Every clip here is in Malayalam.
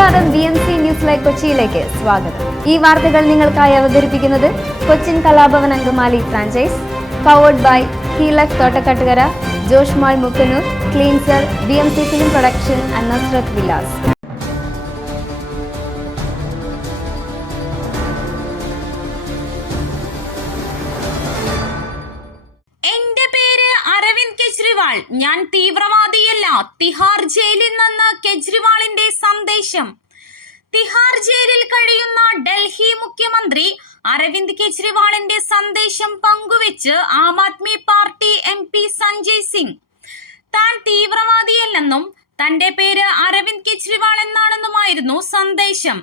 നമസ്കാരം, BMC ന്യൂസ് ലൈവ് കൊച്ചിയിലേക്ക് സ്വാഗതം. ഈ വാർത്തകൾ നിങ്ങൾക്കായി അവതരിപ്പിക്കുന്നത് Cochin Kalabhavan Angamaly franchise, powered by ഹീലക് Thottakkattukara, Josh mall Mookkannoor, cleanser, BMC film production and Nazrath Vilas. ഞാൻ തീവ്രവാദിയല്ല, തിഹാർ ജയിലിൽ നിന്ന് കെജ്രിവാളിന്റെ സന്ദേശം. തിഹാർ ജയിലിൽ കഴിയുന്ന ഡൽഹി മുഖ്യമന്ത്രി അരവിന്ദ് കെജ്രിവാളിന്റെ സന്ദേശം പങ്കുവെച്ച് ആം ആദ്മി പാർട്ടി MP സഞ്ജയ് സിംഗ്. താൻ തീവ്രവാദിയല്ലെന്നും തന്റെ പേര് അരവിന്ദ് കെജ്രിവാൾ എന്നാണെന്നുമായിരുന്നു സന്ദേശം.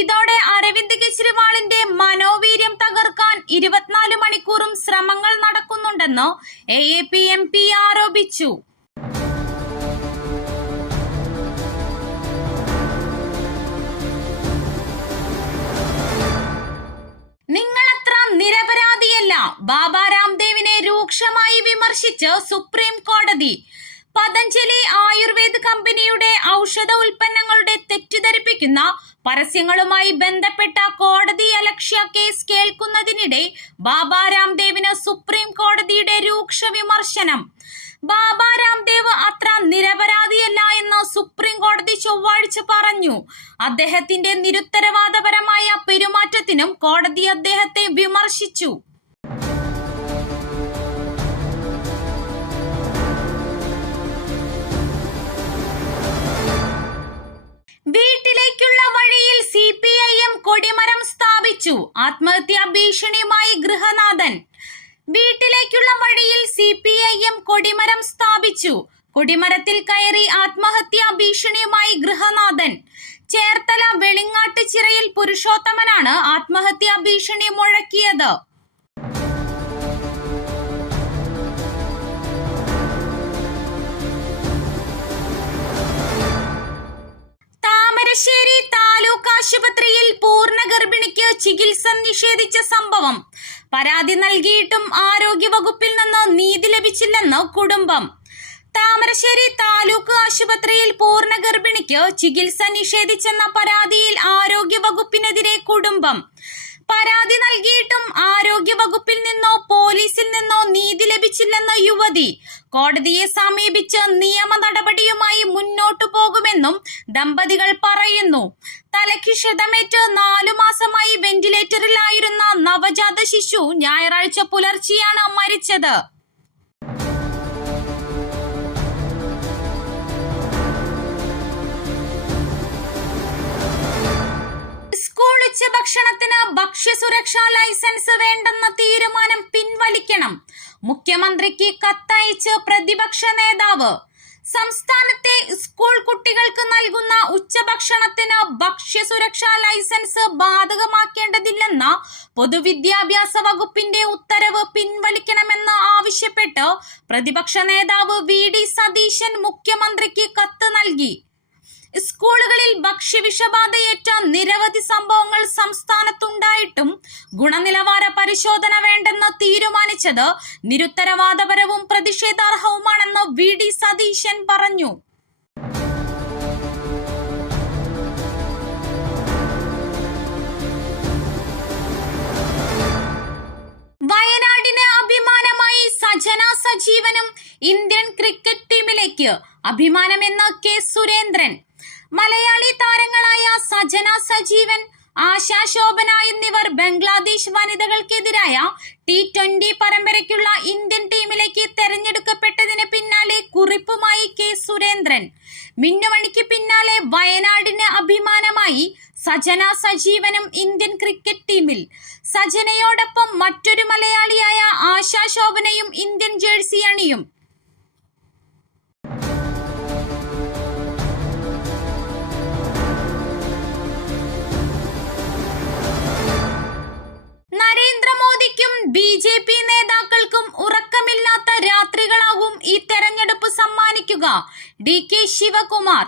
ഇതോടെ അരവിന്ദ് കെജ്രിവാളിന്റെ മനോവീര്യം തകർക്കാൻ 24 മണിക്കൂറും ശ്രമങ്ങൾ നടക്കുന്നുണ്ടെന്ന് AAP MP ആരോപിച്ചു. നിങ്ങളത്ര നിരപരാധിയല്ല, ബാബ രാംദേവിനെ രൂക്ഷമായി വിമർശിച്ച് സുപ്രീം കോടതി. പതഞ്ജലി ആയുർവേദ് കമ്പനിയുടെ ഔഷധ ഉൽപ്പന്നങ്ങളുടെ തെറ്റിദ്ധരിപ്പിക്കുന്ന പരസ്യങ്ങളുമായി ബന്ധപ്പെട്ട കോടതി അലക്ഷ്യ കേസ് കേൾക്കുന്നതിനിടെ ബാബ രാംദേവിന് സുപ്രീം കോടതിയുടെ രൂക്ഷ വിമർശനം. ബാബ രാംദേവ് അത്ര നിരപരാധിയല്ല എന്ന് സുപ്രീം കോടതി ചൊവ്വാഴ്ച പറഞ്ഞു. അദ്ദേഹത്തിന്റെ നിരുത്തരവാദപരമായ പെരുമാറ്റത്തിനും കോടതി അദ്ദേഹത്തെ വിമർശിച്ചു. വീട്ടിലേക്കുള്ള വഴിയിൽ CPIM കൊടിമരം സ്ഥാപിച്ചു, ആത്മഹത്യാ ഭീഷണിയുമായി ഗൃഹനാഥൻ. വീട്ടിലേക്കുള്ള വഴിയിൽ CPIM കൊടിമരം സ്ഥാപിച്ചു, കൊടിമരത്തിൽ കയറി ആത്മഹത്യാ ഭീഷണിയുമായി ഗൃഹനാഥൻ. ചേർത്തല വെളിങ്ങാട്ട് ചിറയിൽ പുരുഷോത്തമനാണ് ആത്മഹത്യാ ഭീഷണി മുഴക്കിയത്. താമരശ്ശേരി താലൂക്ക് ആശുപത്രിയിൽ പൂർണ്ണ ഗർഭിണിക്ക് ചികിത്സ നിഷേധിച്ച സംഭവം. പരാതി നൽകിയിട്ടും ആരോഗ്യവകുപ്പിൽ നിന്ന് നീതി ലഭിച്ചില്ലെന്ന് കുടുംബം. താമരശ്ശേരി താലൂക്ക് ആശുപത്രിയിൽ പൂർണ്ണ ഗർഭിണിക്ക് ചികിത്സ നിഷേധിച്ചെന്ന പരാതിയിൽ ആരോഗ്യവകുപ്പിനെതിരെ കുടുംബം. പരാതി നൽകിയിട്ടും ആരോഗ്യവകുപ്പിൽ നിന്നോ പോലീസിൽ നിന്നോ നീതി ലഭിച്ചില്ലെന്ന യുവതി കോടതിയെ സമീപിച്ച് നിയമ നടപടിയുമായി മുന്നോട്ടു പോകുമെന്നും ദമ്പതികൾ പറയുന്നു. തലയ്ക്ക് ക്ഷതമേറ്റ് 4 മാസമായി വെന്റിലേറ്ററിലായിരുന്ന നവജാത ശിശു ഞായറാഴ്ച പുലർച്ചെയാണ് മരിച്ചത്. സ്കൂൾ ഉച്ചഭക്ഷണത്തിന് ഭക്ഷ്യസുരക്ഷാ ലൈസൻസ് വേണ്ടെന്ന തീരുമാനം പിൻവലിക്കണം, മുഖ്യമന്ത്രിക്ക് കത്തയച്ച് പ്രതിപക്ഷ നേതാവ്. സംസ്ഥാനത്തെ സ്കൂൾ കുട്ടികൾക്ക് നൽകുന്ന ഉച്ചഭക്ഷണത്തിന് ഭക്ഷ്യസുരക്ഷാ ലൈസൻസ് ബാധകമാക്കേണ്ടതില്ലെന്ന പൊതുവിദ്യാഭ്യാസ വകുപ്പിന്റെ ഉത്തരവ് പിൻവലിക്കണമെന്ന് ആവശ്യപ്പെട്ട് പ്രതിപക്ഷ നേതാവ് VD സതീശൻ മുഖ്യമന്ത്രിക്ക് കത്ത് നൽകി. സ്കൂളുകളിൽ ഭക്ഷ്യവിഷബാധയേറ്റ നിരവധി സംഭവങ്ങൾ സംസ്ഥാനത്തുണ്ടായിട്ടും ഗുണനിലവാര പരിശോധന വേണ്ടെന്ന് തീരുമാനിച്ചത് നിരുത്തരവാദപരവും പ്രതിഷേധാർഹവുമാണെന്ന് VD സതീശൻ പറഞ്ഞു. വയനാടിന് അഭിമാനമായി സജന സജീവനും ഇന്ത്യൻ ക്രിക്കറ്റ് ടീമിലേക്ക് അഭിമാനമെന്ന് K സുരേന്ദ്രൻ. മലയാളി താരങ്ങളായ സജന സജീവൻ, ആശാ ശോഭന എന്നിവർ ബംഗ്ലാദേശ് വനിതകൾക്കെതിരായ T20 പരമ്പരയ്ക്കുള്ള ഇന്ത്യൻ ടീമിലേക്ക് തെരഞ്ഞെടുക്കപ്പെട്ടതിന് പിന്നാലെ കുറിപ്പുമായി K സുരേന്ദ്രൻ. മിന്നുമണിക്ക് പിന്നാലെ വയനാടിന് അഭിമാനമായി സജന സജീവനും ഇന്ത്യൻ ക്രിക്കറ്റ് ടീമിൽ. സജനയോടൊപ്പം മറ്റൊരു മലയാളിയായ ആശാ ശോഭനയും ഇന്ത്യൻ ജേഴ്സി അണിയും. നരേന്ദ്രമോദിക്കും BJP നേതാക്കൾക്കും ഉറക്കമില്ലാത്ത രാത്രികളാകും ഈ തെരഞ്ഞെടുപ്പ് സമ്മാനിക്കുക, DK ശിവകുമാർ.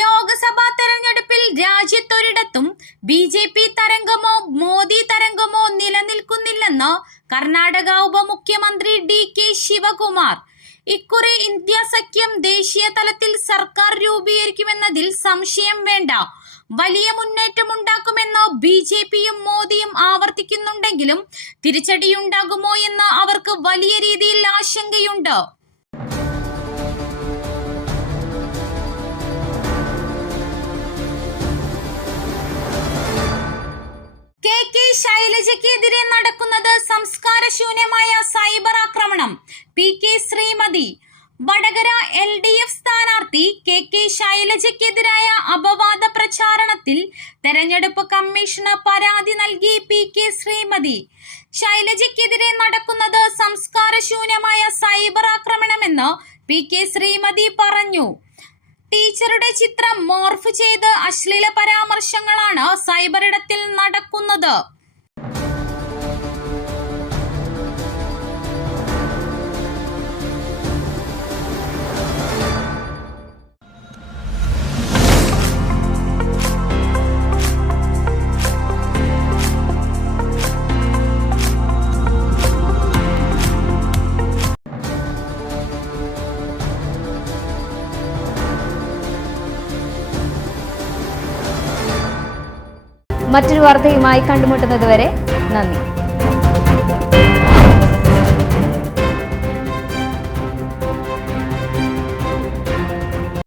ലോക്സഭാ തെരഞ്ഞെടുപ്പിൽ രാജ്യത്തൊരിടത്തും BJP തരംഗമോ മോദി തരംഗമോ നിലനിൽക്കുന്നില്ലെന്ന് കർണാടക ഉപമുഖ്യമന്ത്രി DK ശിവകുമാർ. ഇക്കുറി ഇന്ത്യ സഖ്യം ദേശീയ തലത്തിൽ സർക്കാർ രൂപീകരിക്കുമെന്നതിൽ സംശയം വേണ്ട. വലിയ മുന്നേറ്റമുണ്ടാക്കുമെന്ന് BJPയും മോദിയും ആവർത്തിക്കുന്നുണ്ടെങ്കിലും തിരിച്ചടിയുണ്ടാകുമോ എന്ന് അവർക്ക് വലിയ രീതിയിൽ ആശങ്കയുണ്ട്. KK ശൈലജയ്ക്കെതിരെ നടക്കുന്നത് സംസ്കാരശൂന്യമായ സൈബർ ആക്രമണം. PK ശ്രീമതി. വടകര LDF സ്ഥാനാർത്ഥി KK ശൈലജയ്ക്കെതിരായ അപവാദ പ്രചാരണത്തിൽ തെരഞ്ഞെടുപ്പ് കമ്മീഷന് പരാതി നൽകി PK ശ്രീമതി. ശൈലജയ്ക്കെതിരെ നടക്കുന്നത് സംസ്കാരശൂന്യമായ സൈബർ ആക്രമണമെന്ന് PK ശ്രീമതി പറഞ്ഞു. ടീച്ചറുടെ ചിത്രം മോർഫ് ചെയ്ത് അശ്ലീല പരാമർശങ്ങളാണ് സൈബറിടത്തിൽ നടക്കുന്നത്. മറ്റൊരു വാർത്തയുമായി കണ്ടുമുട്ടുന്നതുവരെ നന്ദി.